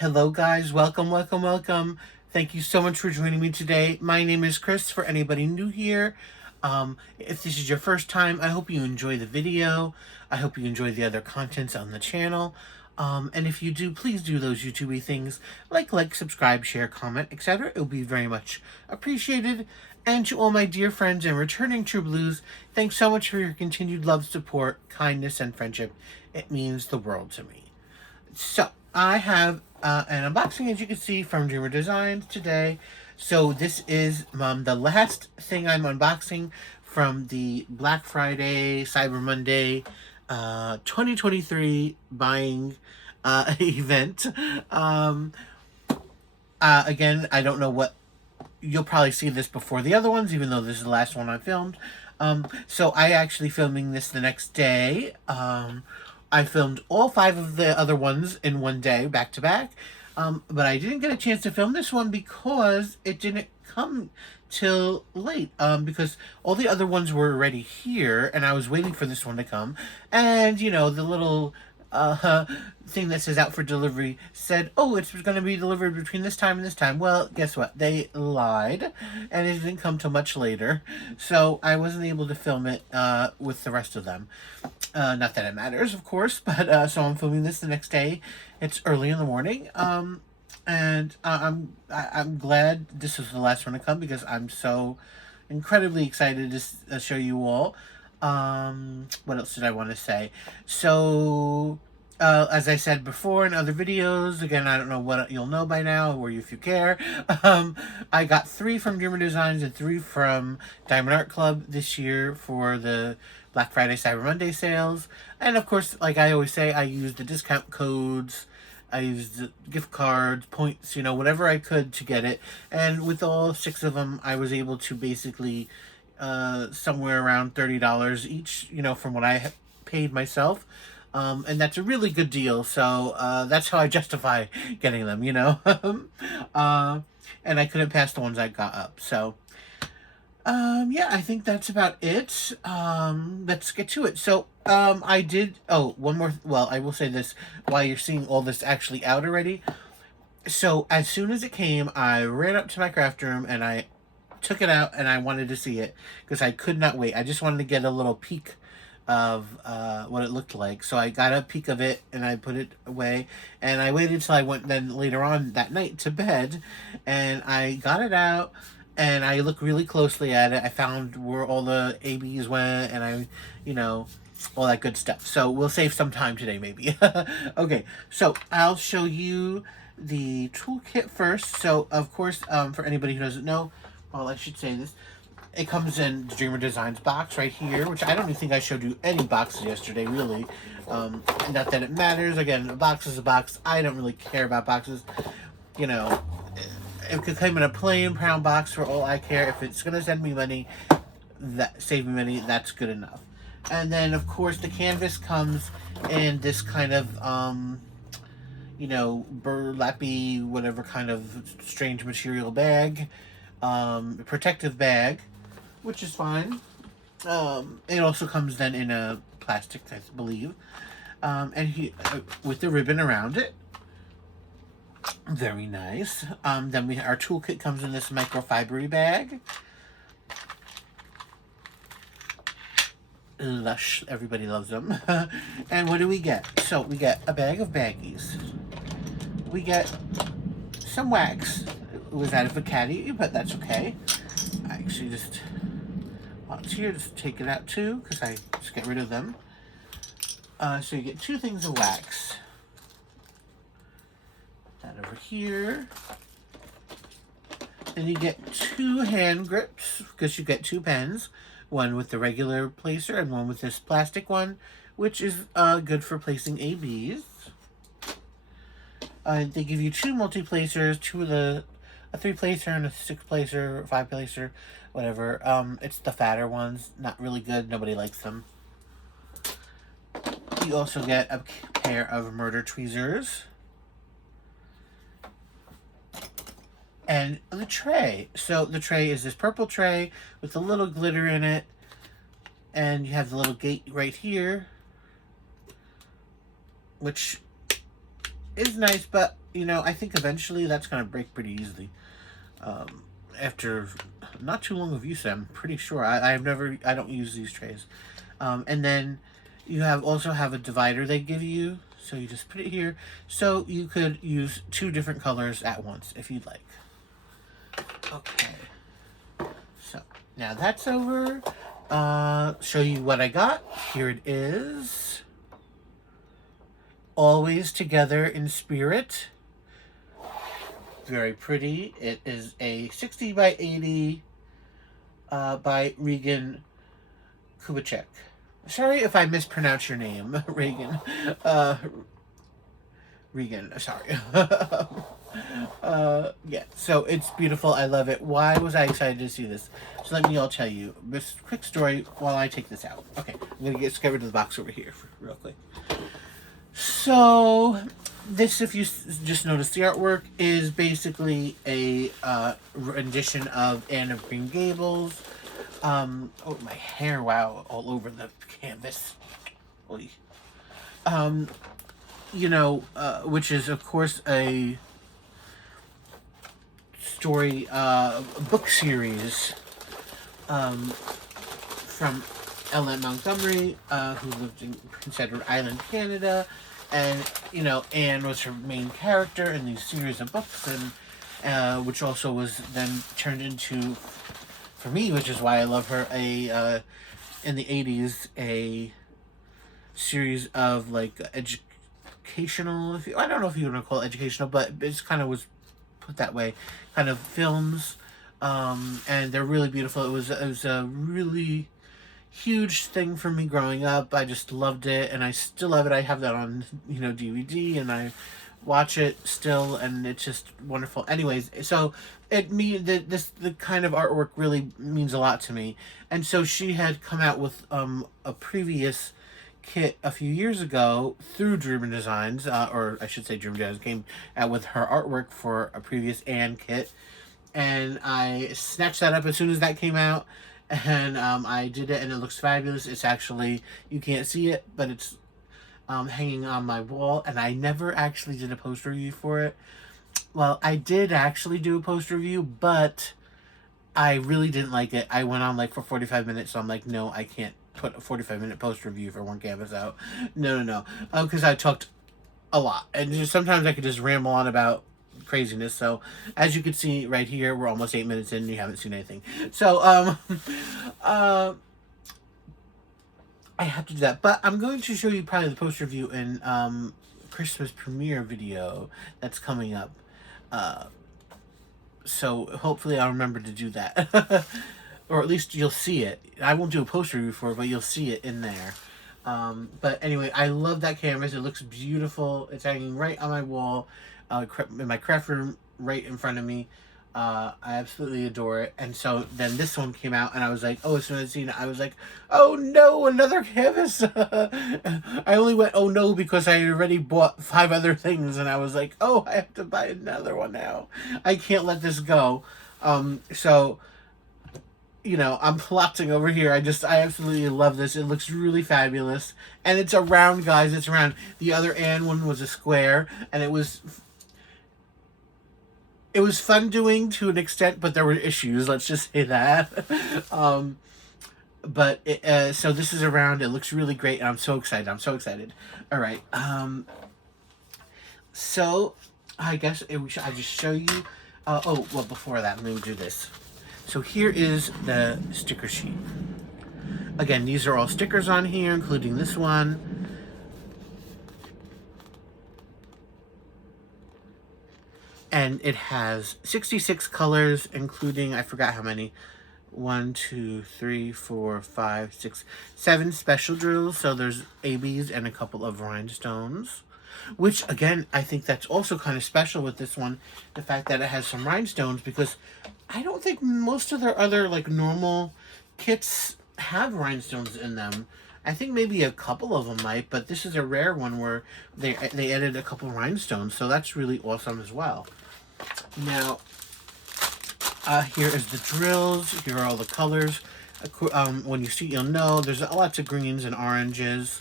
Hello guys, welcome. Thank you so much for joining me today. My name is Chris, for anybody new here. If this is your first time, I hope you enjoy the video. I hope you enjoy the other contents on the channel. And if you do, please do those YouTube-y things like, subscribe, share, comment, etc. It will be very much appreciated. And to all my dear friends and returning True Blues, thanks so much for your continued love, support, kindness, and friendship. It means the world to me. So, I have an unboxing, as you can see, from Dreamer Designs today. So, this is the last thing I'm unboxing from the Black Friday, Cyber Monday 2023 buying event. Again, I don't know what... You'll probably see this before the other ones, even though this is the last one I filmed. So, I actually filming this the next day. I filmed all 5 of the other ones in one day, back to back. But I didn't get a chance to film this one because it didn't come till late. Because all the other ones were already here, and I was waiting for this one to come. And, you know, the little thing that says out for delivery said, oh, it's going to be delivered between this time and this time. Well, guess what? They lied, and it didn't come till much later. So I wasn't able to film it with the rest of them. Not that it matters, of course, but so I'm filming this the next day. It's early in the morning, and I'm glad this was the last one to come because I'm so incredibly excited to show you all. What else did I want to say? So, as I said before in other videos, again, I don't know what you'll know by now, or if you care, I got 3 from Dreamer Designs and 3 from Diamond Art Club this year for the Black Friday, Cyber Monday sales. And of course, like I always say, I used the discount codes, I used gift cards, points, you know, whatever I could to get it. And with all 6 of them, I was able to basically somewhere around $30 each, you know, from what I paid myself. And that's a really good deal, so that's how I justify getting them, you know. And I couldn't pass the ones I got up, so yeah, I think that's about it. Let's get to it. So, I did... Oh, one more... Well, I will say this while you're seeing all this actually out already. So, as soon as it came, I ran up to my craft room and I took it out and I wanted to see it because I could not wait. I just wanted to get a little peek of what it looked like. So I got a peek of it and I put it away, and I waited till I went then later on that night to bed, and I got it out and I looked really closely at it. I found where all the ABs went, and I, you know, all that good stuff. So we'll save some time today, maybe. Okay, so I'll show you the toolkit first. So, of course, for anybody who doesn't know, well, I should say this. It comes in the Dreamer Designs box right here, which I don't even think I showed you any boxes yesterday, really. Not that it matters. Again, a box is a box. I don't really care about boxes. You know, it could come in a plain brown box for all I care. If it's going to send me money, save me money, that's good enough. And then, of course, the canvas comes in this kind of, you know, burlappy, whatever kind of strange material bag. Protective bag, which is fine. It also comes then in a plastic, I believe, and with the ribbon around it. Very nice. Then our toolkit comes in this microfibery bag. Lush, everybody loves them. And what do we get? So we get a bag of baggies. We get some wax. It was out of a caddy, but that's okay. I actually just, while it's here, just take it out too, because I just get rid of them. So you get 2 things of wax. Put that over here. Then you get 2 hand grips, because you get 2 pens. One with the regular placer and one with this plastic one, which is good for placing ABs. They give you 2 multi-placers, 2 of the... a 3-placer and a 6-placer, 5-placer, whatever. It's the fatter ones. Not really good. Nobody likes them. You also get a pair of murder tweezers. And the tray. So the tray is this purple tray with a little glitter in it. And you have the little gate right here, which is nice, but, you know, I think eventually that's going to break pretty easily. After not too long of use, I'm pretty sure. I don't use these trays. And then you also have a divider they give you. So you just put it here. So you could use 2 different colors at once if you'd like. Okay. So now that's over. Show you what I got. Here it is. Always Together in Spirit. Very pretty. It is a 60 by 80 by Regan Kubacek. Sorry if I mispronounce your name, Regan. Regan, sorry. Yeah, so it's beautiful. I love it. Why was I excited to see this? So let me all tell you this quick story while I take this out. Okay, I'm going to get rid of the box over here real quick. So this, if you just noticed the artwork, is basically a rendition of Anne of Green Gables. Oh, my hair, wow, all over the canvas. Oy. You know, which is, of course, a story, book series from Ellen Montgomery, who lived in Prince Edward Island, Canada. And, you know, Anne was her main character in these series of books, and which also was then turned into, for me, which is why I love her, in the 80s, a series of, like, educational, I don't know if you want to call it educational, but it's kind of was put that way, kind of films, and they're really beautiful. It was a really huge thing for me growing up. I just loved it, and I still love it. I have that on, you know, DVD, and I watch it still, and it's just wonderful. Anyways, so the kind of artwork really means a lot to me, and so she had come out with a previous kit a few years ago through German Designs, or I should say German Designs came out with her artwork for a previous Anne kit, and I snatched that up as soon as that came out, and I did it, and it looks fabulous. It's actually, you can't see it, but it's hanging on my wall, and I never actually did a post review for it. Well, I did actually do a post review, but I really didn't like it. I went on like for 45 minutes, so I'm like, no, I can't put a 45-minute post review for one canvas out. No. Because I talked a lot, and just sometimes I could just ramble on about craziness. So as you can see right here, we're almost 8 minutes in and you haven't seen anything. So I have to do that, but I'm going to show you probably the post review in Christmas premiere video that's coming up. So hopefully I'll remember to do that. Or at least you'll see it. I won't do a post review for it, but you'll see it in there. But anyway, I love that canvas. It looks beautiful. It's hanging right on my wall, in my craft room, right in front of me. I absolutely adore it. And so then this one came out, and I was like, oh, as soon as I seen it, I was like, oh no, another canvas. I only went, oh no, because I already bought 5 other things, and I was like, oh, I have to buy another one now. I can't let this go. So, you know, I'm plotting over here. I absolutely love this. It looks really fabulous. And it's a round, guys. It's round. The other Anne one was a square, and it was fun doing to an extent, but there were issues. Let's just say that. So this is a round. It looks really great, and I'm so excited. All right. So I guess I just show you. Well, before that, let me do this. So here is the sticker sheet. Again, these are all stickers on here, including this one. And it has 66 colors, including, I forgot how many, 1, 2, 3, 4, 5, 6, 7 special drills. So there's ABs and a couple of rhinestones. Which, again, I think that's also kind of special with this one. The fact that it has some rhinestones, because I don't think most of their other, like, normal kits have rhinestones in them. I think maybe a couple of them might, but this is a rare one where they added a couple rhinestones. So that's really awesome as well. Now, here is the drills. Here are all the colors. When you see, you'll know. There's lots of greens and oranges.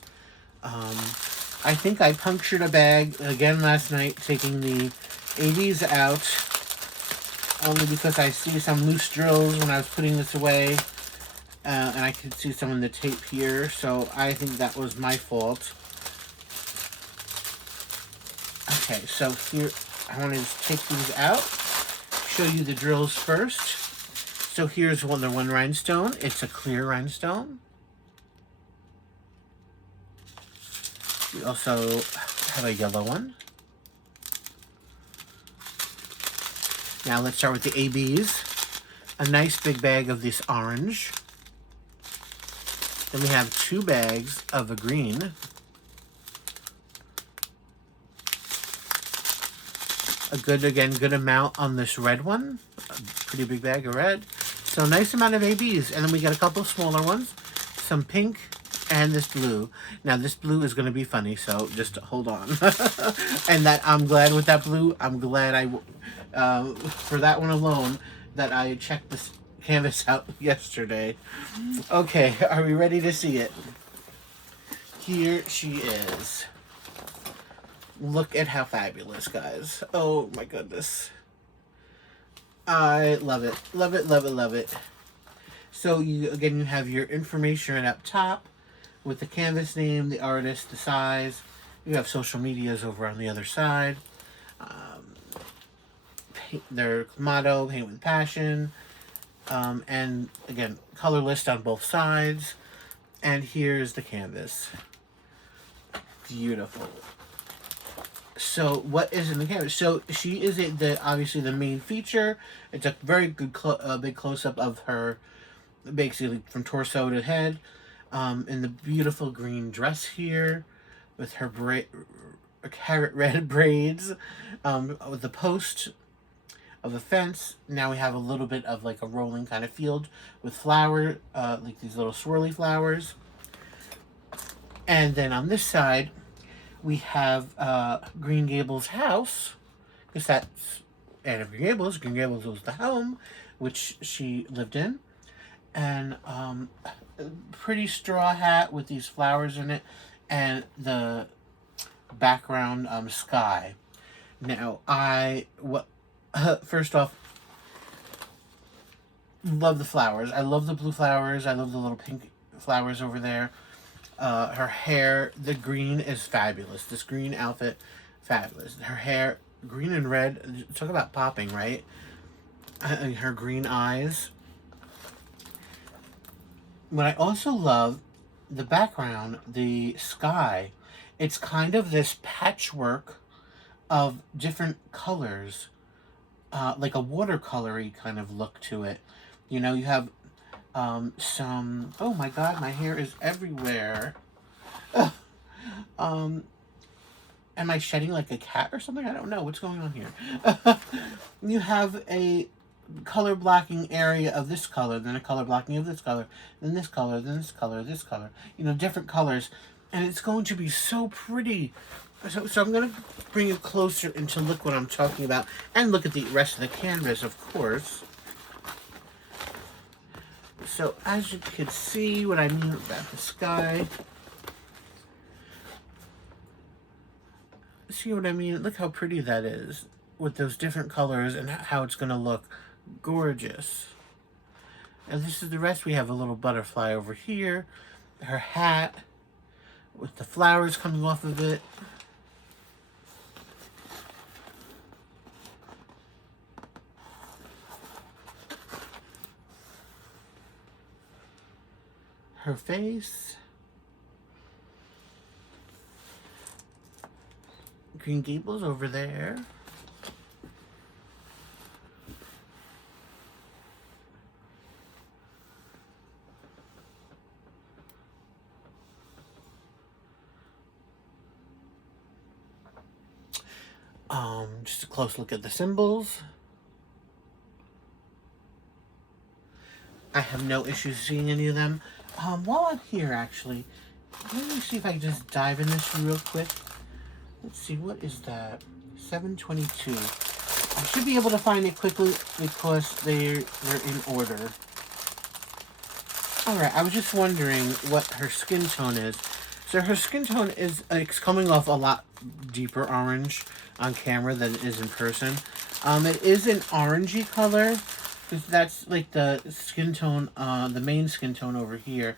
I think I punctured a bag again last night, taking the ABs out, only because I see some loose drills when I was putting this away, and I could see some in the tape here, so I think that was my fault. Okay, so here, I want to just take these out, show you the drills first. So here's the one rhinestone. It's a clear rhinestone. We also have a yellow one. Now let's start with the ABs. A nice big bag of this orange. Then we have 2 bags of a green. A good amount on this red one. A pretty big bag of red. So nice amount of ABs. And then we got a couple smaller ones. Some pink and this blue. Now this blue is going to be funny, so just hold on. And that I'm glad with that blue. I'm glad for that one alone, that I checked this canvas out yesterday. Okay, are we ready to see it? Here she is. Look at how fabulous, guys. Oh my goodness. I love it. Love it, love it, love it. So you have your information right up top with the canvas name, the artist, the size. You have social medias over on the other side. Their motto, paint with passion. And again, color list on both sides. And here's the canvas. Beautiful. So what is in the canvas? So she is obviously the main feature. It's a very good big close-up of her, basically from torso to head, in the beautiful green dress here, with her carrot red braids, with the post of a fence. Now we have a little bit of like a rolling kind of field with flower, like these little swirly flowers. And then on this side, we have Green Gables' house, because that's Anne of Green Gables. Green Gables was the home which she lived in. And a pretty straw hat with these flowers in it, and the background sky. Now, first off, love the flowers. I love the blue flowers. I love the little pink flowers over there. Her hair, the green is fabulous. This green outfit, fabulous. Her hair, green and red, talk about popping, right? Her green eyes. What I also love, the background, the sky. It's kind of this patchwork of different colors, like a watercolory kind of look to it. You know, you have some, oh my god, my hair is everywhere. Am I shedding like a cat or something? I don't know what's going on here. You have a color blocking area of this color, then a color blocking of this color, then this color, then this color, this color. You know, different colors, and it's going to be so pretty. So I'm going to bring you closer and to look what I'm talking about, and look at the rest of the canvas, of course. So as you can see what I mean about the sky. See what I mean? Look how pretty that is with those different colors and how it's going to look gorgeous. And this is the rest. We have a little butterfly over here. Her hat with the flowers coming off of it. Her face. Green Gables over there. Just a close look at the symbols. I have no issues seeing any of them. While I'm here, actually, let me see if I can just dive in this real quick. Let's see, what is that? 722. I should be able to find it quickly because they're in order. Alright, I was just wondering what her skin tone is. So her skin tone is it's coming off a lot deeper orange on camera than it is in person. It is an orangey color. That's like the skin tone, the main skin tone over here.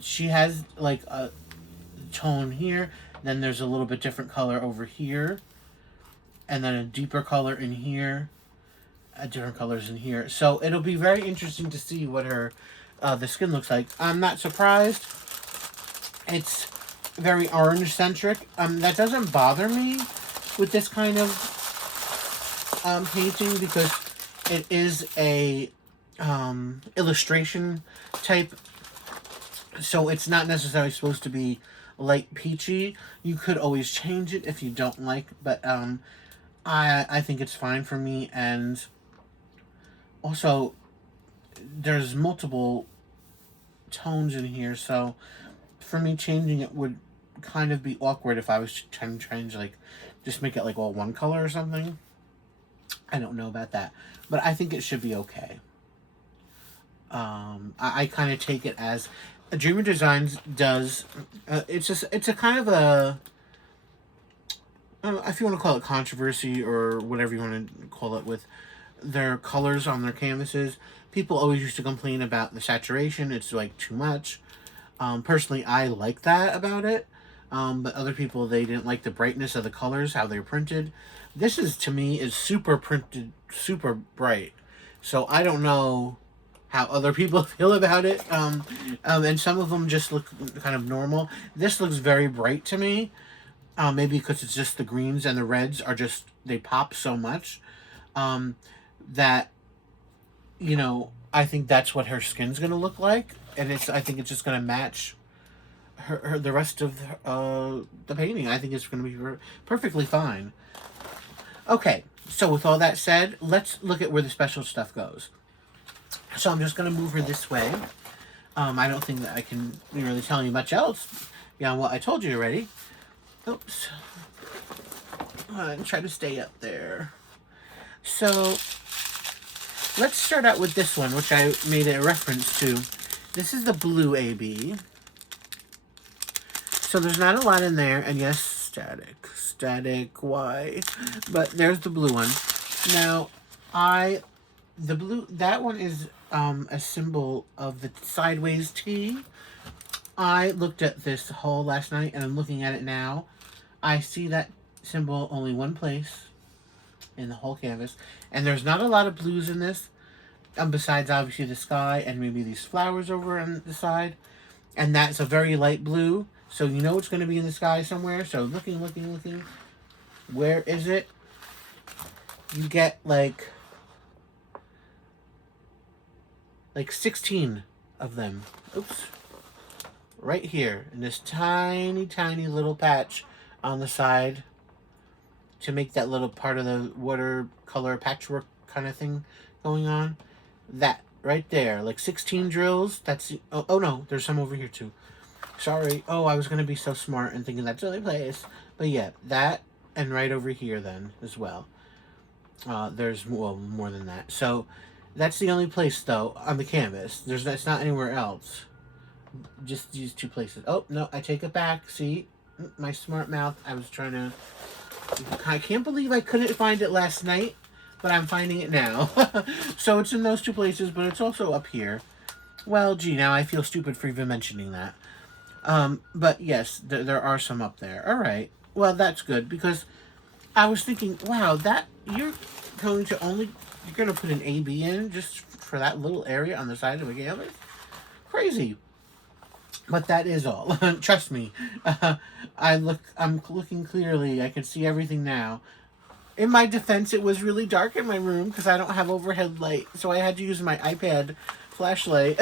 She has like a tone here. Then there's a little bit different color over here. And then a deeper color in here. Different colors in here. So it'll be very interesting to see what her the skin looks like. I'm not surprised. It's very orange centric. That doesn't bother me with this kind of painting because it is a illustration type, so it's not necessarily supposed to be light peachy. You could always change it if you don't like, but I think it's fine for me. And also there's multiple tones in here, so for me changing it would kind of be awkward if I was trying to change, like just make it like all one color or something. I don't know about that, but I think it should be okay. I kind of take it as Dreamer Designs does. It's a kind of a, I don't know if you want to call it controversy or whatever you want to call it with their colors on their canvases. People always used to complain about the saturation. It's like too much. Personally, I like that about it. But other people, they didn't like the brightness of the colors, how they're printed. This is, to me, is super printed, super bright. So I don't know how other people feel about it. And some of them just look kind of normal. This looks very bright to me. Maybe because it's just the greens and the reds are just, they pop so much. That, you know, I think that's what her skin's going to look like. And I think it's just going to match her the rest of the painting. I think it's going to be perfectly fine. Okay, so with all that said, let's look at where the special stuff goes. So I'm just going to move her this way. I don't think that I can really tell you much else beyond what I told you already. Oops. Try to stay up there. So let's start out with this one, which I made a reference to. This is the blue AB. So there's not a lot in there, and yes, static, why? But there's the blue one. Now, the blue, that one is a symbol of the sideways T. I looked at this haul last night, and I'm looking at it now. I see that symbol only one place in the whole canvas, and there's not a lot of blues in this, besides obviously the sky and maybe these flowers over on the side, and that's a very light blue. So you know it's going to be in the sky somewhere. So looking. Where is it? You get like 16 of them. Oops. Right here in this tiny little patch on the side to make that little part of the watercolor patchwork kind of thing going on. That right there, like 16 drills. That's oh no, there's some over here too. Sorry. Oh, I was going to be so smart and thinking that's the only place. But yeah, that and right over here then as well. There's more than that. So that's the only place though on the canvas. It's not anywhere else. Just these two places. Oh, no, I take it back. See? My smart mouth. I can't believe I couldn't find it last night, but I'm finding it now. So it's in those two places, but it's also up here. Well, gee, now I feel stupid for even mentioning that. But yes, there are some up there. All right. Well, that's good because I was thinking, wow, you're going to put an AB in just for that little area on the side of the canvas? Crazy. But that is all. Trust me. I'm looking clearly. I can see everything now. In my defense, it was really dark in my room because I don't have overhead light, so I had to use my iPad flashlight.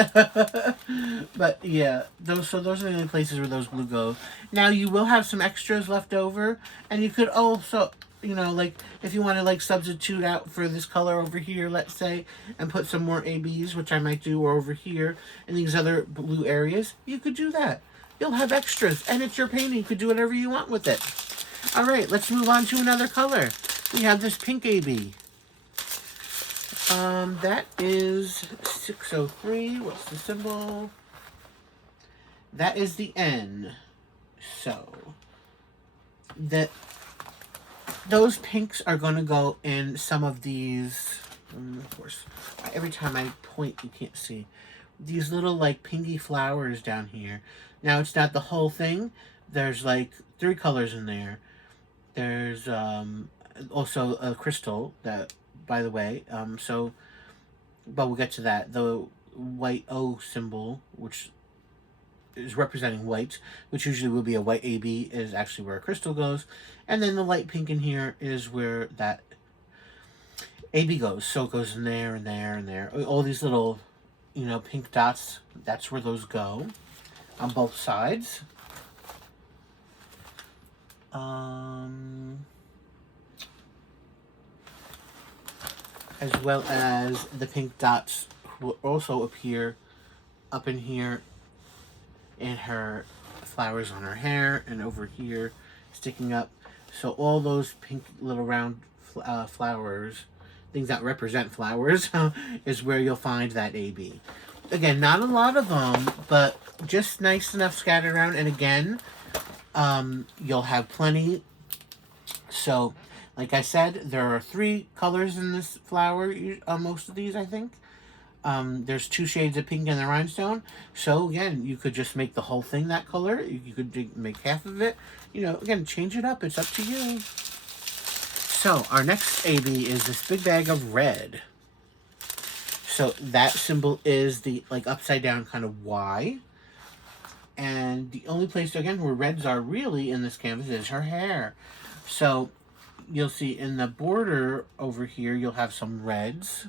But yeah, those are the only places where those blue go. Now you will have some extras left over, and you could also, like if you want to substitute out for this color over here, let's say, and put some more ABs, which I might do, or over here in these other blue areas, you could do that. You'll have extras, and it's your painting. You could do whatever you want with it. All right, let's move on to another color. We have this pink AB. That is 603. What's the symbol? That is the N. So, those pinks are going to go in some of these, of course, every time I point you can't see, these little like pinky flowers down here. Now it's not the whole thing. There's like 3 colors in there. There's also a crystal that, by the way, but we'll get to that. The white O symbol, which is representing white, which usually would be a white AB, is actually where a crystal goes. And then the light pink in here is where that AB goes. So it goes in there and there and there. All these little, pink dots, that's where those go on both sides. As well as the pink dots will also appear up in here in her flowers on her hair and over here sticking up. So all those pink little round flowers, things that represent flowers, is where you'll find that AB. Again, not a lot of them, but just nice enough scattered around. And again, you'll have plenty. So, like I said, there are 3 colors in this flower, most of these, I think. There's 2 shades of pink in the rhinestone. So, again, you could just make the whole thing that color. You could make half of it. Again, change it up. It's up to you. So, our next AB is this big bag of red. So, that symbol is the, upside down kind of Y. And the only place, again, where reds are really in this canvas is her hair. So, you'll see in the border over here, you'll have some reds.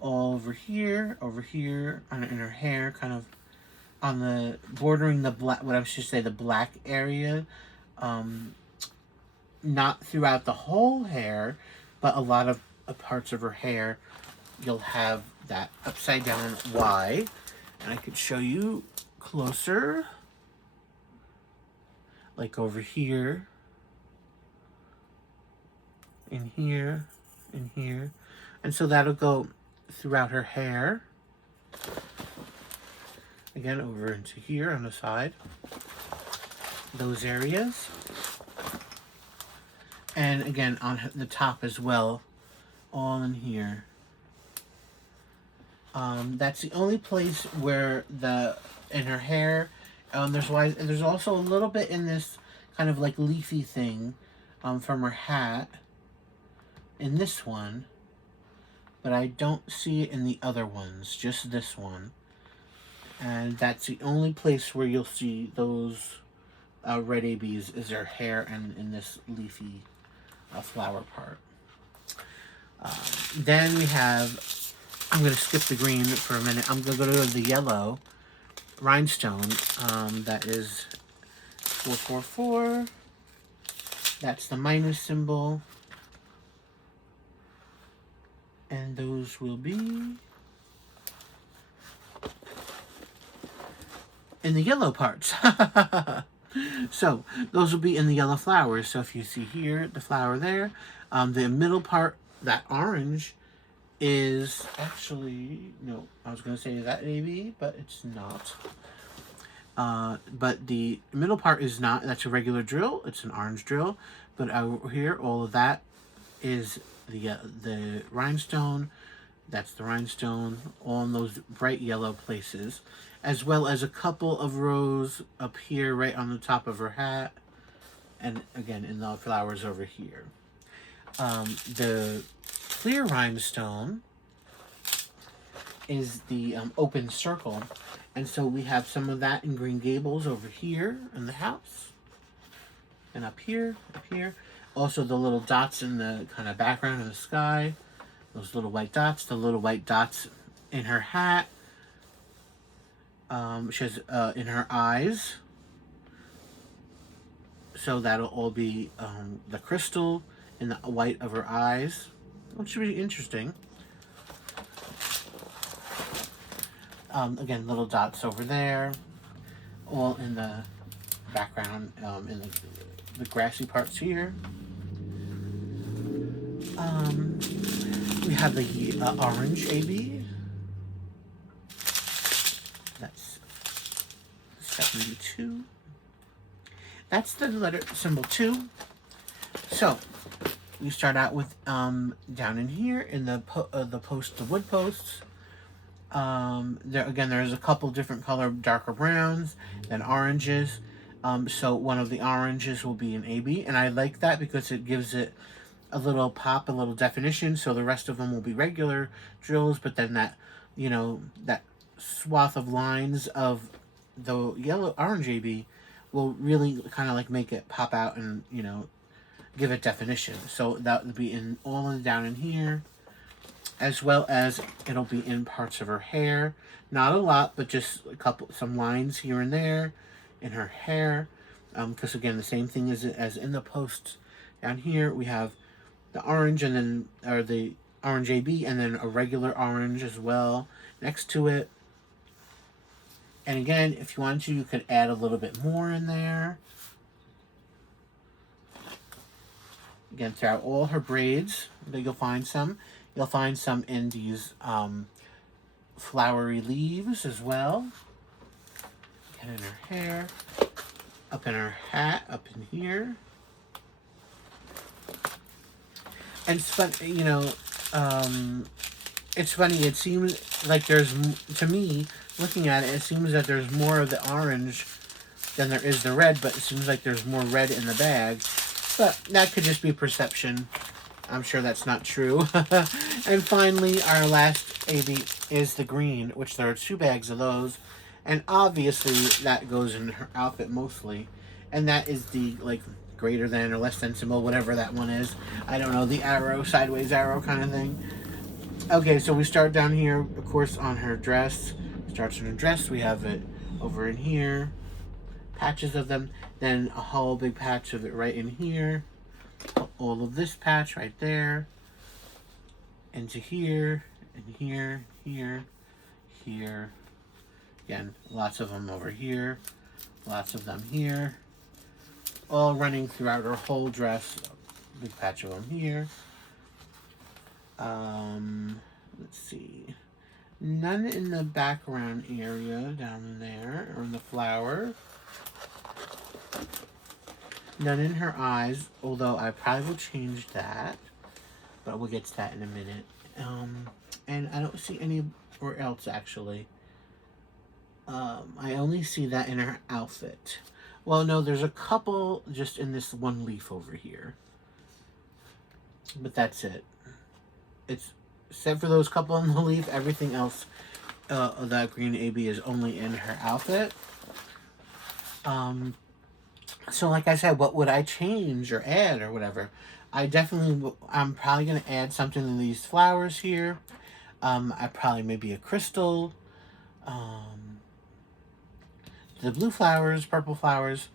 All over here, in her hair, kind of on the, bordering the black, what I should say, the black area. Not throughout the whole hair, but a lot of parts of her hair, you'll have that upside down Y. And I could show you closer. Like over here. In here. In here. And so that'll go throughout her hair. Again, over into here on the side. Those areas. And again, on the top as well. All in here. That's the only place where in her hair, there's also a little bit in this kind of like leafy thing from her hat in this one, but I don't see it in the other ones, just this one. And that's the only place where you'll see those red ABs is their hair and in this leafy flower part. Then we have, I'm going to skip the green for a minute. I'm going to go to the yellow rhinestone. That is 444. That's the minus symbol. And those will be in the yellow parts. So, those will be in the yellow flowers. So, if you see here, the flower there, the middle part, that orange, is actually, no, I was going to say is that AB, but it's not. But the middle part is not, that's a regular drill, it's an orange drill, but over here, all of that is the rhinestone, that's the rhinestone, all in those bright yellow places, as well as a couple of rows up here, right on the top of her hat, and again, in the flowers over here. The clear rhinestone is the open circle, and so we have some of that in Green Gables over here in the house, and up here. Also the little dots in the kind of background of the sky, those little white dots, the little white dots in her hat, she has in her eyes, so that'll all be the crystal in the white of her eyes, which should be interesting. Again, little dots over there, all in the background, in the grassy parts here. We have the orange AB. That's 72. That's the letter symbol 2. So we start out with down in here in the the wood posts. There's a couple different color, darker browns, then oranges. So one of the oranges will be an AB, and I like that because it gives it a little pop, a little definition. So the rest of them will be regular drills, but then that, that swath of lines of the yellow orange AB will really kind of like make it pop out and give it definition. So that would be in down in here, as well as it'll be in parts of her hair. Not a lot, but just some lines here and there in her hair. Because again, the same thing as in the posts down here. We have the orange or the orange AB, and then a regular orange as well next to it. And again, if you wanted to, you could add a little bit more in there. Again, throughout all her braids, you'll find some. You'll find some in these flowery leaves as well. And in her hair, up in her hat, up in here. And it's fun, it's funny. It seems like to me, looking at it, it seems that there's more of the orange than there is the red, but it seems like there's more red in the bag. But that could just be perception. I'm sure that's not true. And finally, our last AB is the green, which there are 2 bags of those. And obviously, that goes in her outfit mostly. And that is the, greater than or less than symbol, whatever that one is. I don't know, the arrow, sideways arrow kind of thing. Okay, so we start down here, of course, on her dress. Starts on her dress. We have it over in here. Patches of them. Then a whole big patch of it right in here. All of this patch right there, into here, and here, here, here. Again, lots of them over here, lots of them here. All running throughout her whole dress. Big patch of them here. Let's see. None in the background area down there, or in the flower. None in her eyes, although I probably will change that. But we'll get to that in a minute. And I don't see anywhere else, actually. I only see that in her outfit. Well, no, there's a couple just in this one leaf over here. But that's it. Except for those couple on the leaf, everything else, that green AB is only in her outfit. So like I said, what would I change or add or whatever? I'm probably going to add something to these flowers here. I probably maybe a crystal. The blue flowers, purple flowers.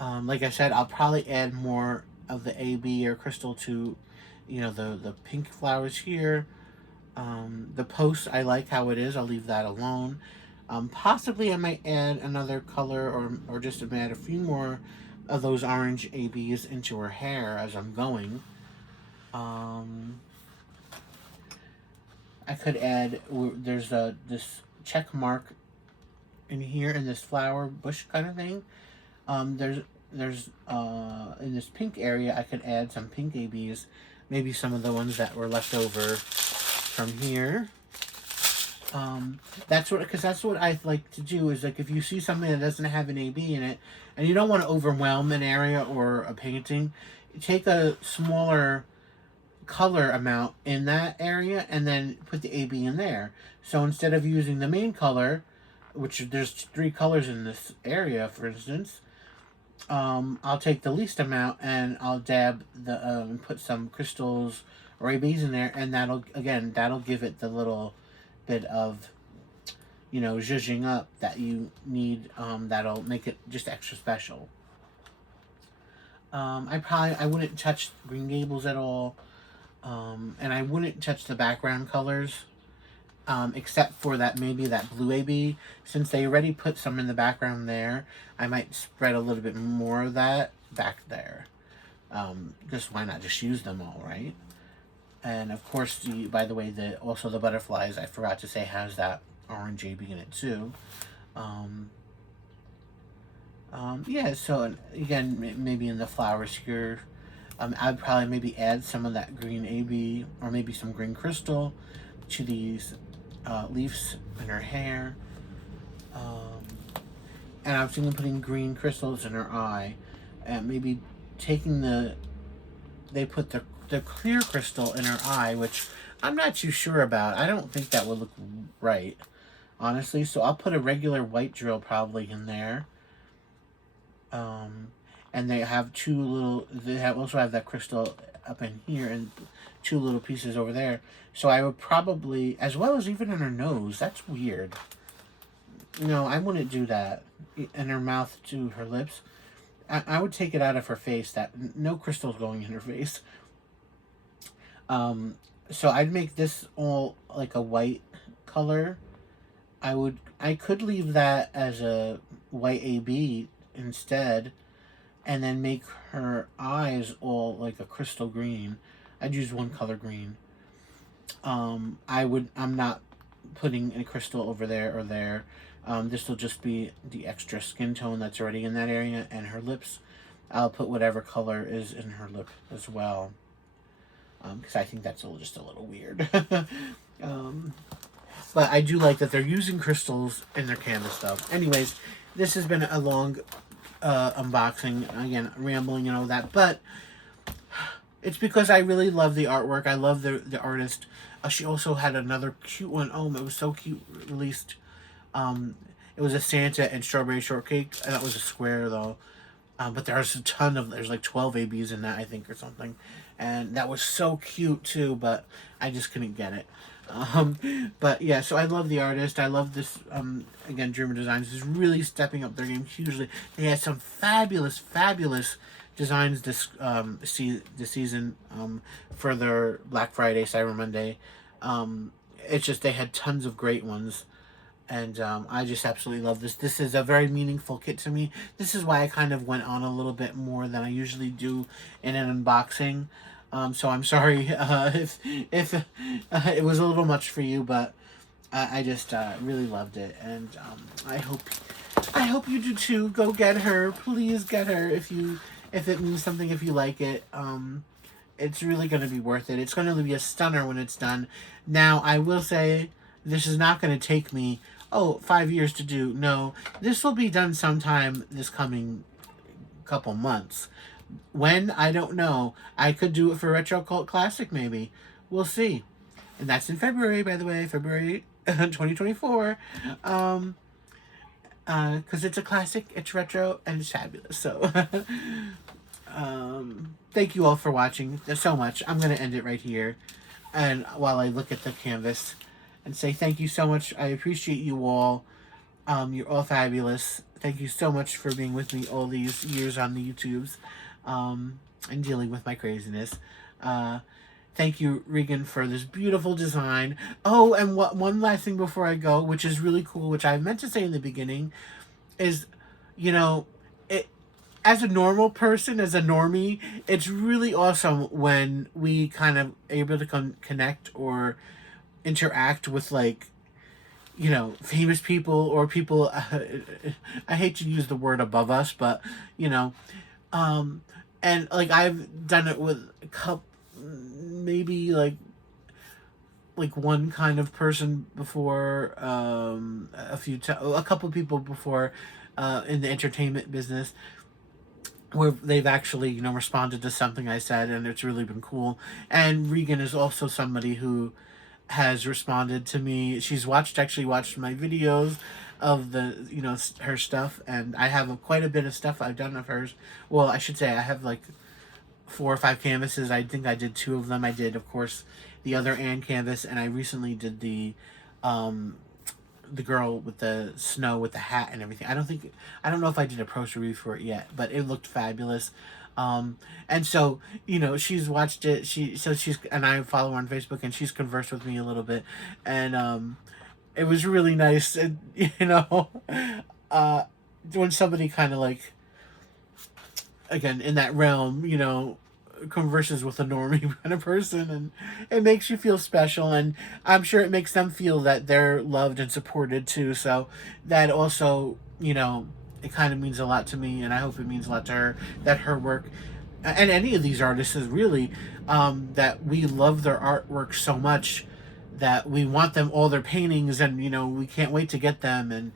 Like I said, I'll probably add more of the AB or crystal to, the pink flowers here. The post, I like how it is. I'll leave that alone. Possibly I might add another color or just add a few more of those orange ABs into her hair as I'm going. I could add, there's this check mark in here in this flower bush kind of thing. There's in this pink area, I could add some pink ABs, maybe some of the ones that were left over from here. That's what I like to do is, like, if you see something that doesn't have an AB in it and you don't want to overwhelm an area or a painting, take a smaller color amount in that area and then put the AB in there. So instead of using the main color, which there's 3 colors in this area, for instance, I'll take the least amount and I'll dab and put some crystals or ABs in there, and that'll give it the little bit of, zhuzhing up that you need. That'll make it just extra special. I wouldn't touch Green Gables at all, and I wouldn't touch the background colors, except for maybe that blue AB. Since they already put some in the background there, I might spread a little bit more of that back there. Because why not just use them all, right? And of course, by the way, also the butterflies, I forgot to say, has that orange AB in it too. Yeah, so again, maybe in the flowers here, I'd probably maybe add some of that green AB or maybe some green crystal to these leaves in her hair. Um, and I was thinking putting green crystals in her eye, and maybe taking they put the clear crystal in her eye, which I'm not too sure about. I don't think that would look right, honestly. So I'll put a regular white drill probably in there. Um, and they have two little. Also have that crystal up in here and two little pieces over there. So I would probably, as well as even in her nose. That's weird. No, I wouldn't do that. In her mouth to her lips. I would take it out of her face. That no crystals going in her face. Um, so I'd make this all like a white color. I could leave that as a white AB instead, and then make her eyes all like a crystal green. I'd use one color green. I'm not putting a crystal over there or there. This will just be the extra skin tone that's already in that area, and her lips. I'll put whatever color is in her lip as well, because I think that's just a little weird. um, but I do like that they're using crystals in their canvas stuff. Anyways, this has been a long unboxing. Again, rambling and all that, but it's because I really love the artwork. I love the artist. She also had another cute one. Oh, it was so cute. Released. It was a Santa and strawberry shortcake. That was a square though. But there's there's like 12 ABs in that, I think, or something. And that was so cute too, but I just couldn't get it. But yeah, so I love the artist. I love this, again, German Designs is really stepping up their game hugely. They had some fabulous, fabulous designs this season, for their Black Friday, Cyber Monday. It's just, they had tons of great ones. And I just absolutely love this. This is a very meaningful kit to me. This is why I kind of went on a little bit more than I usually do in an unboxing. So I'm sorry if it was a little much for you, but I just really loved it, and I hope you do too. Go get her, please get her if it means something, if you like it. It's really going to be worth it. It's going to be a stunner when it's done. Now I will say, this is not going to take me 5 years to do. No, this will be done sometime this coming couple months. When, I don't know. I could do it for Retro Cult Classic, maybe. We'll see. And that's in February, by the way. February 2024. Because it's a classic, it's retro, and it's fabulous. So, thank you all for watching so much. I'm going to end it right here. And while I look at the canvas and say thank you so much. I appreciate you all. You're all fabulous. Thank you so much for being with me all these years on the YouTubes, and dealing with my craziness. Thank you, Regan, for this beautiful design. Oh, and one last thing before I go, which is really cool, which I meant to say in the beginning, is, it, as a normal person, as a normie, it's really awesome when we kind of able to connect or interact with, like, famous people or people, I hate to use the word above us, but, and, like, I've done it with a couple, maybe, like one kind of person before, a couple people before, in the entertainment business, where they've actually, responded to something I said, and it's really been cool. And Regan is also somebody who has responded to me. She's actually watched my videos of the, her stuff, and I have quite a bit of stuff I've done of hers. Well, I should say I have like 4 or 5 canvases. I think I did 2 of them. I did, of course, the other Anne canvas, and I recently did the girl with the snow with the hat and everything. I don't know if I did a poster review for it yet, but it looked fabulous. And so, she's watched it. And I follow her on Facebook, and she's conversed with me a little bit, and it was really nice. And, when somebody kind of, like, again, in that realm, converses with a normie kind of person, and it makes you feel special, and I'm sure it makes them feel that they're loved and supported too. So that also, it kind of means a lot to me, and I hope it means a lot to her, that her work, and any of these artists is really, that we love their artwork so much that we want them, all their paintings, and we can't wait to get them, and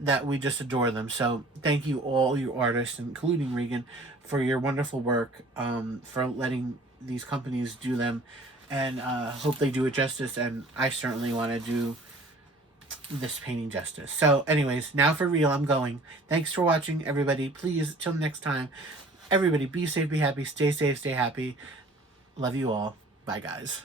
that we just adore them. So thank you, all you artists, including Regan, for your wonderful work, for letting these companies do them, and hope they do it justice, and I certainly want to do this painting justice. So anyways, now for real, I'm going. Thanks for watching, everybody. Please, till next time, everybody, be safe, be happy, stay safe, stay happy. Love you all. Bye, guys.